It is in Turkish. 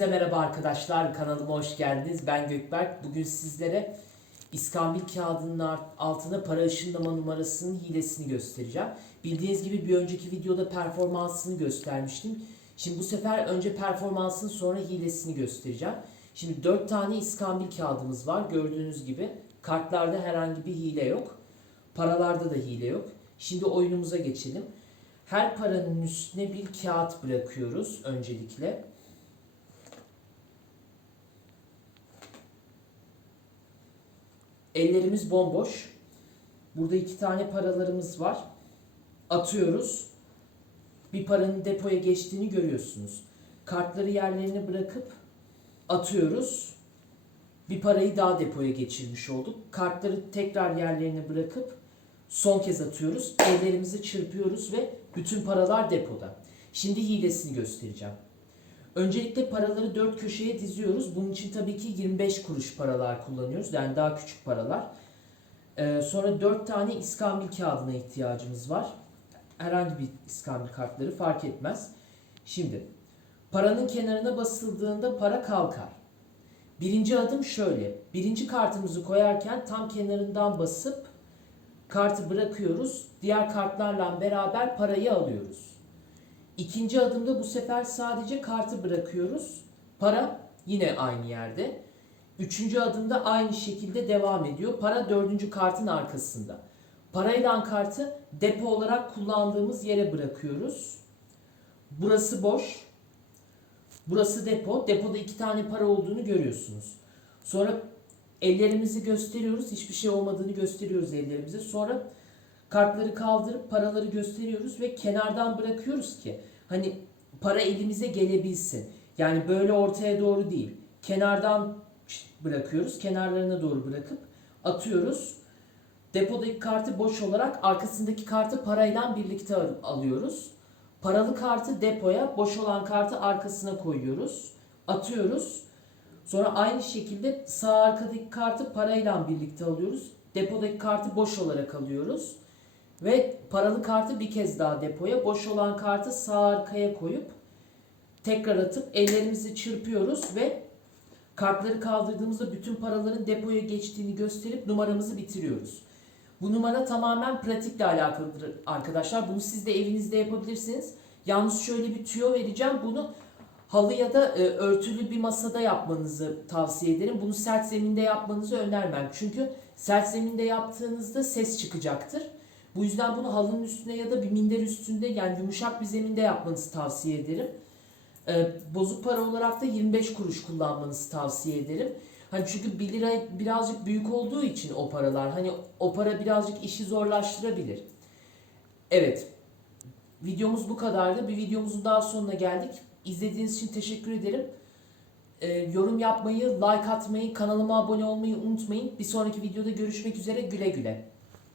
Hepinize merhaba arkadaşlar. Kanalıma hoş geldiniz. Ben Gökberk. Bugün sizlere iskambil kağıdının altına para ışınlama numarasının hilesini göstereceğim. Bildiğiniz gibi bir önceki videoda performansını göstermiştim. Şimdi bu sefer önce performansını sonra hilesini göstereceğim. Şimdi 4 tane iskambil kağıdımız var. Gördüğünüz gibi kartlarda herhangi bir hile yok. Paralarda da hile yok. Şimdi oyunumuza geçelim. Her paranın üstüne bir kağıt bırakıyoruz öncelikle. Ellerimiz bomboş. Burada iki tane paralarımız var. Atıyoruz. Bir paranın depoya geçtiğini görüyorsunuz. Kartları yerlerine bırakıp atıyoruz. Bir parayı daha depoya geçirmiş olduk. Kartları tekrar yerlerine bırakıp son kez atıyoruz. Ellerimizi çırpıyoruz ve bütün paralar depoda. Şimdi hilesini göstereceğim. Öncelikle paraları dört köşeye diziyoruz. Bunun için tabii ki 25 kuruş paralar kullanıyoruz. Yani daha küçük paralar. Ee, sonra dört tane iskambil kağıdına ihtiyacımız var. Herhangi bir iskambil kartları fark etmez. Şimdi paranın kenarına basıldığında para kalkar. Birinci adım şöyle. Birinci kartımızı koyarken tam kenarından basıp kartı bırakıyoruz. Diğer kartlarla beraber parayı alıyoruz. İkinci adımda bu sefer sadece kartı bırakıyoruz. Para yine aynı yerde. Üçüncü adımda aynı şekilde devam ediyor. Para dördüncü kartın arkasında. Parayla kartı depo olarak kullandığımız yere bırakıyoruz. Burası boş. Burası depo. Depoda iki tane para olduğunu görüyorsunuz. Sonra ellerimizi gösteriyoruz. Hiçbir şey olmadığını gösteriyoruz ellerimize. Sonra kartları kaldırıp paraları gösteriyoruz ve kenardan bırakıyoruz ki hani para elimize gelebilsin. Yani böyle ortaya doğru değil. Kenardan bırakıyoruz. Kenarlarına doğru bırakıp atıyoruz. Depodaki kartı boş olarak arkasındaki kartı parayla birlikte al- alıyoruz. Paralı kartı depoya, boş olan kartı arkasına koyuyoruz. Atıyoruz. Sonra aynı şekilde sağ arkadaki kartı parayla birlikte alıyoruz. Depodaki kartı boş olarak alıyoruz. Ve paralı kartı bir kez daha depoya, boş olan kartı sağ arkaya koyup tekrar atıp ellerimizi çırpıyoruz ve kartları kaldırdığımızda bütün paraların depoya geçtiğini gösterip numaramızı bitiriyoruz. Bu numara tamamen pratikle alakalıdır arkadaşlar. Bunu siz de evinizde yapabilirsiniz. Yalnız şöyle bir tüyo vereceğim. Bunu halı ya da e, örtülü bir masada yapmanızı tavsiye ederim. Bunu sert zeminde yapmanızı önermem. Çünkü sert zeminde yaptığınızda ses çıkacaktır. Bu yüzden bunu halının üstüne ya da bir minder üstünde yani yumuşak bir zeminde yapmanızı tavsiye ederim. Ee, bozuk para olarak da 25 kuruş kullanmanızı tavsiye ederim. Hani çünkü 1 lira birazcık büyük olduğu için o paralar hani o para birazcık işi zorlaştırabilir. Evet. Videomuz bu kadardı. Bir videomuzun daha sonuna geldik. İzlediğiniz için teşekkür ederim. Ee, yorum yapmayı, like atmayı, kanalıma abone olmayı unutmayın. Bir sonraki videoda görüşmek üzere. Güle güle.